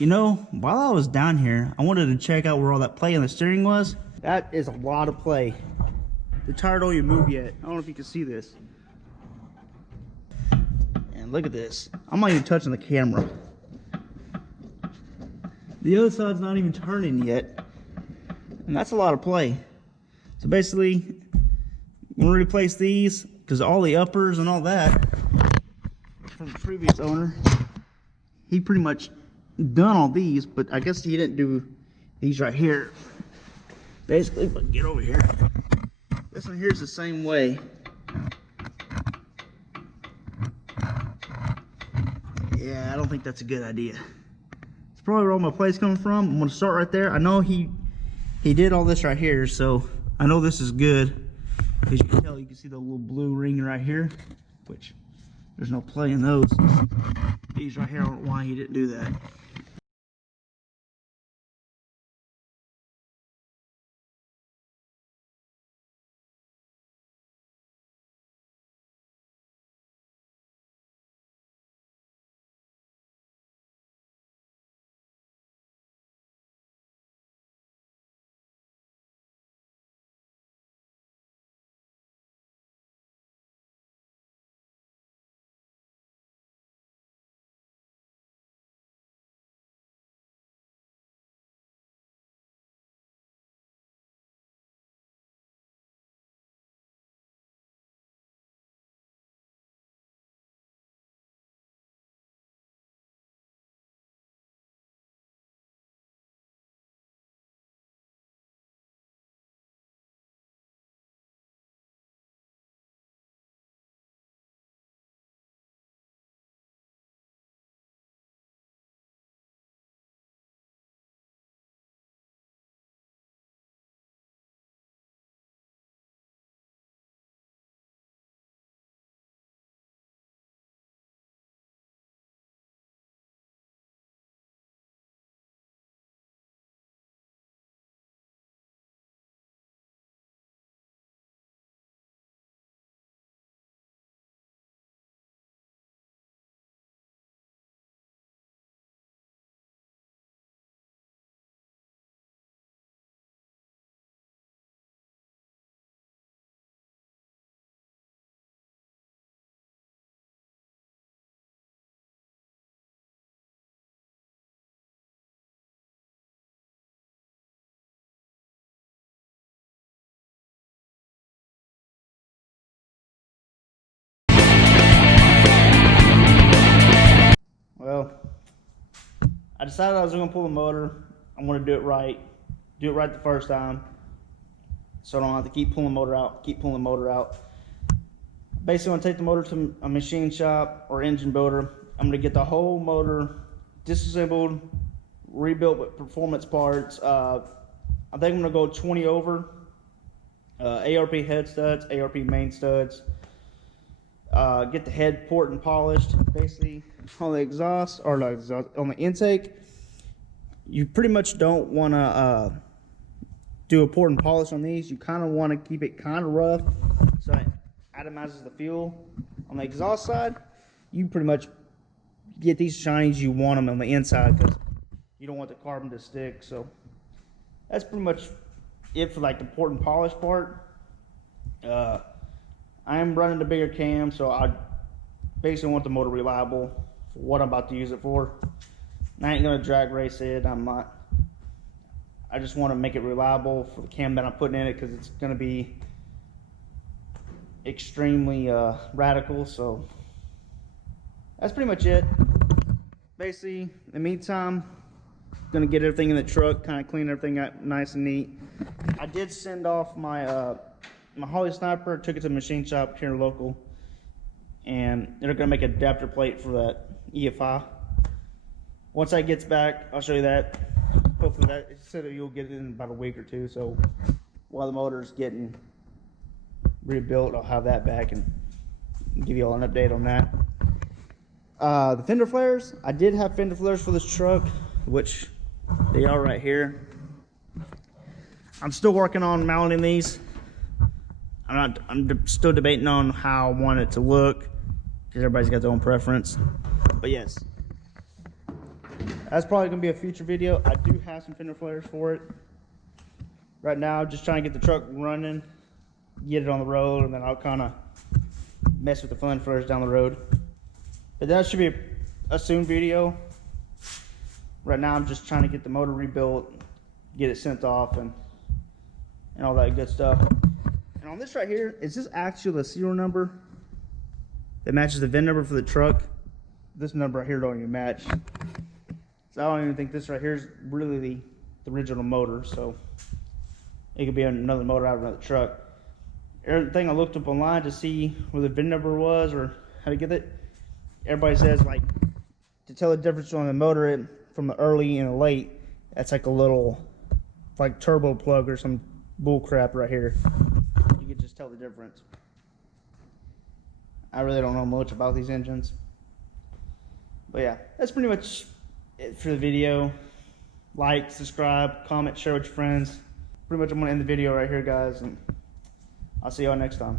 You know, while I was down here, I wanted to check out where all that play on the steering was. That is a lot of play. The tire don't even move yet. I don't know if you can see this. And look at this. I'm not even touching the camera. The other side's not even turning yet. And that's a lot of play. So basically, I'm gonna replace these because all the uppers and all that from the previous owner, he pretty much done all these, but I guess he didn't do these right here. Basically, if I get over here, this one here's the same way. Yeah, I don't think that's a good idea. It's probably where all my play's coming from. I'm gonna start right there. I know he did all this right here, so I know this is good. As you can tell, you can see the little blue ring right here, which there's no play in those. These right here, I don't know why he didn't do that. Well, I decided I was going to pull the motor. I'm going to do it right the first time, so I don't have to keep pulling the motor out, Basically, I'm going to take the motor to a machine shop or engine builder. I'm going to get the whole motor disassembled, rebuilt with performance parts. I think I'm going to go 20 over, ARP head studs, ARP main studs. Get the head port and polished. Basically, on the exhaust, or not exhaust, on the intake, you pretty much don't want to do a port and polish on these. You kind of want to keep it kind of rough so it atomizes the fuel. On the exhaust side, you pretty much get these shinies you want them on the inside because you don't want the carbon to stick. So that's pretty much it for like the port and polish part. I am running the bigger cam, so I basically want the motor reliable for what I'm about to use it for. And I ain't gonna drag race it. I'm not. I just want to make it reliable for the cam that I'm putting in it because it's gonna be extremely radical. So that's pretty much it. Basically, in the meantime, gonna get everything in the truck, kind of clean everything up nice and neat. I did send off my my Holly Sniper, took it to the machine shop here local, and they're gonna make an adapter plate for that EFI. Once that gets back, I'll show you that. Hopefully that, it said that you'll get it in about a week or two, so while the motor's getting rebuilt, I'll have that back and give you all an update on that. The fender flares, I did have fender flares for this truck, which they are right here. I'm still working on mounting these. I'm still debating on how I want it to look because everybody's got their own preference. But yes, That's probably gonna be a future video. I do have some fender flares for it. Right now, just trying to get the truck running, get it on the road, and then I'll kind of mess with the fender flares down the road. But that should be a soon video. Right now, I'm just trying to get the motor rebuilt, get it sent off, and all that good stuff. And on this right here, is this actually the serial number that matches the VIN number for the truck? This number right here don't even match. So I don't even think this right here is really the original motor. So it could be another motor out of another truck. Everything I looked up online to see where the VIN number was or how to get it, everybody says like to tell the difference on the motor from the early and the late, that's like a little like turbo plug or some bull crap right here. You can just tell the difference. I really don't know much about these engines. But yeah, that's pretty much it for the video. Like, subscribe, comment, share with your friends. Pretty much I'm gonna end the video right here, guys, and I'll see y'all next time.